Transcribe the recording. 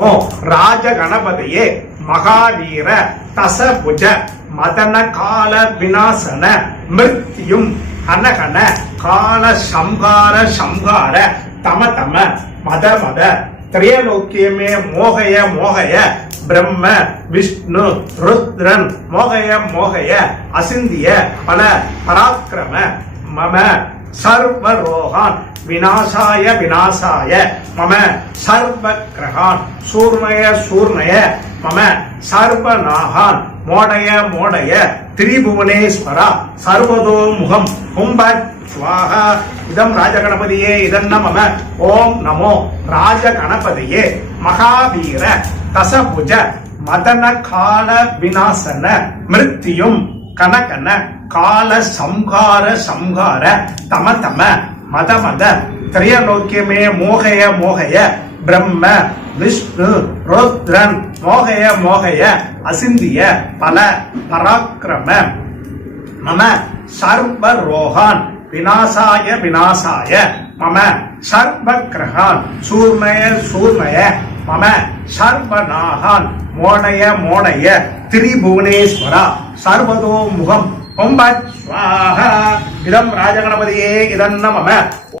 ஓ ராஜகணபதியே மகாவீர தசபுஜ மதன கால விநாசன மிருத்யும் அனகன கால சம்கார சம்ஹார தம தம மத மத திரையலோக்கியமே மோகய மோகய பிரம்ம விஷ்ணு ருத்ரன் மோகய மோகய அசிந்திய பல பராக்கிரம மம சர்வரோகான் விநாசாய விநாசாய மம சர்வ கிரகான் சூர்மய சூர்மய மம சர்வநாகான் மோடய மோடய திரிபுவனேஸ்வரா சர்வதோ முகம் கும்ப சுவாகா இதம் ராஜகணபதியே இதன்ன மம ஓம் நமோ. ராஜகணபதியே. மகாவீர தசபுஜ மதன கால விநாசன மிருத்தியும் கனகன கால சம்ஹார சம்ஹார தம தம மத மத திரையலோக்கியமே மோகய மோகய பிரம்ம விஷ்ணு ரோத்ரன் மோகய மோகய அசிந்திய பல பராக்கிரம மம சர்வ ரோகான் விநாசாய விநாசாய மம சர்வ கிரகான் சூர்மய சூர்மய மம சர்வநாகான் மோடய மோடய திரிபுவனேஸ்வரா. சர்வதோ முகம் ஒம்பத் ஸ்வாஹா இதம் ராஜகணபதியே இதன்ன மம